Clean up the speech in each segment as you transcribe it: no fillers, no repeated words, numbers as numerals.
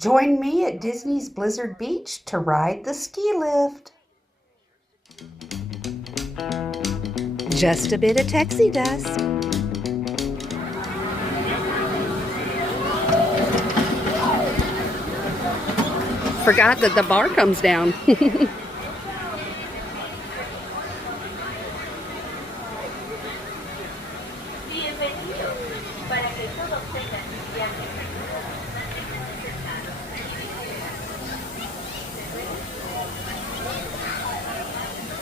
Join me at Disney's Blizzard Beach to ride the ski lift. Just a bit of Texie dust. Forgot that the bar comes down.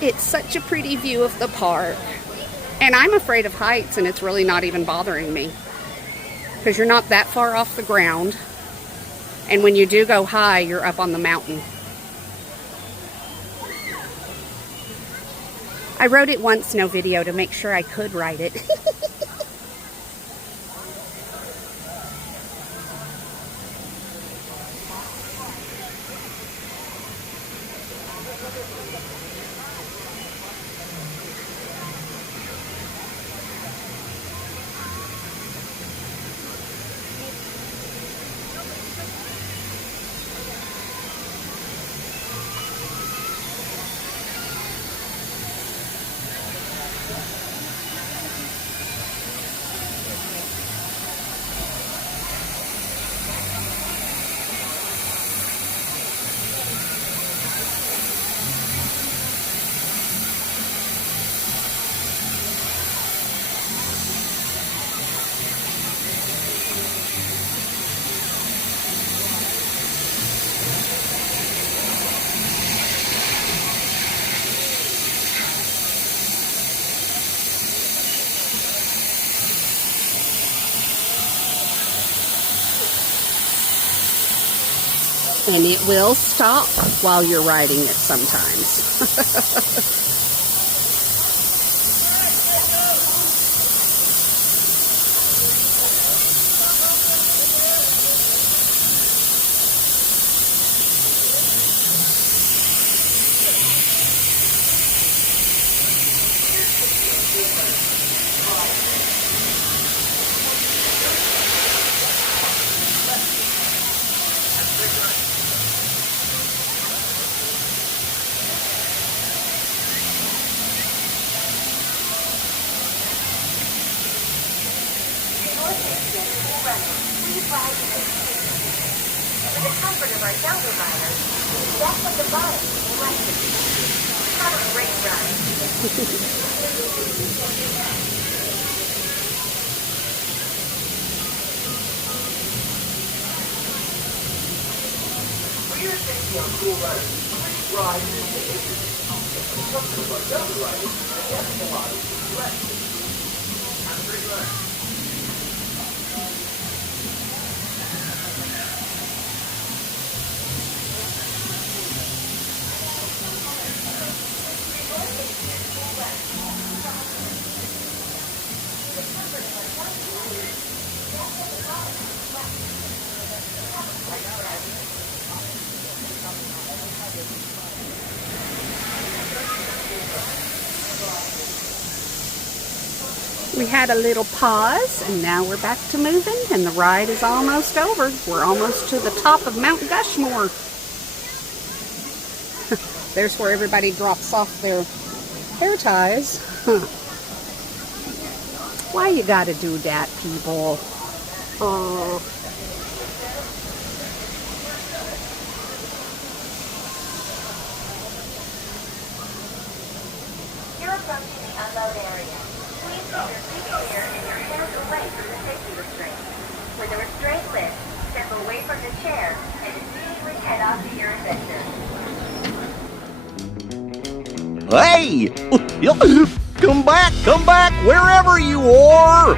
It's such a pretty view of the park. And I'm afraid of heights, and it's really not even bothering me. Because you're not that far off the ground. And when you do go high, you're up on the mountain. I rode it once, no video, to make sure I could ride it. And it will stop while you're riding it sometimes. Please ride for the comfort of our younger riders, that's at the bottom of the left. Have a great ride. For your safety on cool riders, please ride in the comfort of our younger riders, that's at the bottom of the left. Have a great ride. We had a little pause, and now we're back to moving, and the ride is almost over. We're almost to the top of Mount Gushmore. There's where everybody drops off their hair ties. Why you gotta do that, people? You're approaching the unload area. Please keep your feet clear and your hands away from the safety restraint. With a restraint lift, step away from the chair and immediately head off to your adventure. Hey! Come back, wherever you are!